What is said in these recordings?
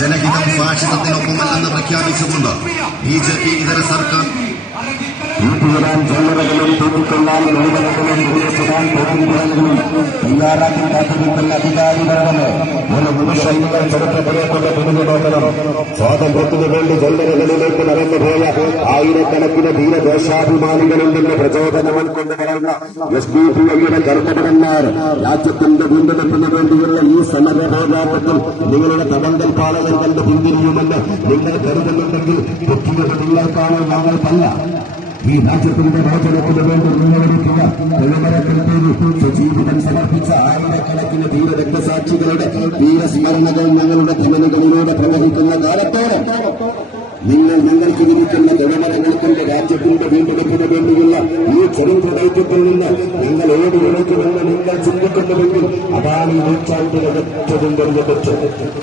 ജനഹിതം ഫാഷിസത്തിനൊപ്പമല്ലെന്ന് പ്രഖ്യാപിച്ചുകൊണ്ട് B J P ഇതര സർക്കാർ ഊട്ടുവിടാൻ ജനതകളും തൂക്കിക്കൊള്ളാൻ യുവജനങ്ങളും ഉയർത്തിടാൻ പോക്കുംകുഴലുകളും തയ്യാറാക്കി കാത്തിരിക്കുന്ന അധികാരികളാണ്. ഒരു നിമിഷങ്ങൾ കൊണ്ട് തിരിഞ്ഞു നോക്കണം വേണ്ടി ജനതകളിലേക്ക് നടന്നുപോയ ആയിരക്കണക്കിന് ധീരദേശാഭിമാനികളുണ്ടെന്ന് പ്രചോദനം ഉൾക്കൊണ്ട് വളർന്ന എസ് ഡി പി ഐയുടെ രാജ്യത്തിന്റെ വീണ്ടെടുപ്പിന് വേണ്ടിയുള്ള ഈ സമര പോരാട്ടത്തിൽ നിങ്ങളുടെ തടങ്കൽ പാലകർ കണ്ട് പിന്തിരിയുമെന്ന് നിങ്ങൾ കരുതുന്നുണ്ടെങ്കിൽ തെറ്റിയത് ഞങ്ങൾ ഞങ്ങൾക്കല്ല. ഈ രാജ്യത്തിന്റെ മോചനത്തിന് വേണ്ടി നിങ്ങളൊരുക്കിയ തൊഴിലരക്കൽപ്പേരി സ്വജീവിതം സമർപ്പിച്ച ആയിരക്കണക്കിന് ധീര രക്തസാക്ഷികളുടെ വീരസ്മരണകൾ ഞങ്ങളുടെ ധമനികളിലൂടെ പ്രവഹിക്കുന്ന കാലത്തോടെ നിങ്ങൾ ഞങ്ങൾക്ക് വിധിക്കുന്ന തൊഴിലരങ്ങൾക്കൊണ്ട് രാജ്യത്തിന്റെ വീണ്ടെടുപ്പിന് വേണ്ടിയുള്ള ഈ ചരിത്ര ദൗത്യത്തിൽ നിന്ന് നിങ്ങൾ ഏത് വിളിക്കുമെന്ന് നിങ്ങൾ ചിന്തിക്കുന്നുവെങ്കിൽ അതാണ് ഈ നൂറ്റാണ്ടിലെ ഏറ്റവും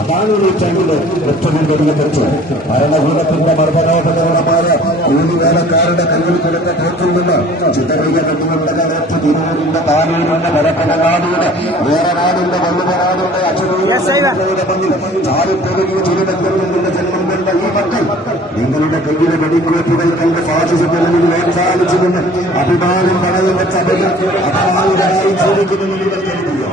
അതാണ് ഈ നൂറ്റാണ്ടിലെ ഏറ്റവും ഭരണകൂടത്തിന്റെ മർദ്ദനോപകരണമായ കൂലിവേലക്കാരുടെ കയ്യിൽ കൊടുത്ത കേൾക്കുന്നുണ്ട് നിന്ന് ചിതറിയ കണ്ണുകളുടെ തിരുവൂരിന്റെ താനൂരിന്റെ പരപ്പനങ്ങാടിയുടെ വേറനാടിന്റെ വല്ലുപനാടിന്റെ അച്ഛനയുടെ മണ്ണിൽ ചാരിപ്പെരുകിയ നിന്ന് ജന്മം കൊണ്ട ഈ മക്കൾ നിങ്ങളുടെ കയ്യിലെ വെടിക്കോപ്പുകൾ കണ്ട് ഫാസിസത്തിൽ വേച്ചാലിച്ചു നിന്ന് അഭിമാനം പണയം വെച്ച അപകട അപമാനിതരായി ജീവിക്കുമെന്ന് നിങ്ങൾ കരുതിയോ?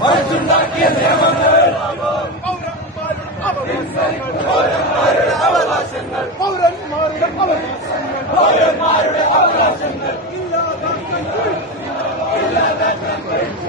വച്ചുണ്ടാക്കിയ നിയമങ്ങൾ Right